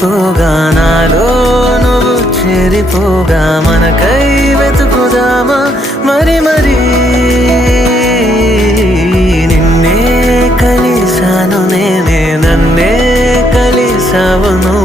వెళ్ళిపోగా నాలో నువ్వు చేరిపోగా మనకై వెతుకుదామా మరి మరి నిన్నే కలిసాను నేనే నన్నే కలిసావు నువ్వు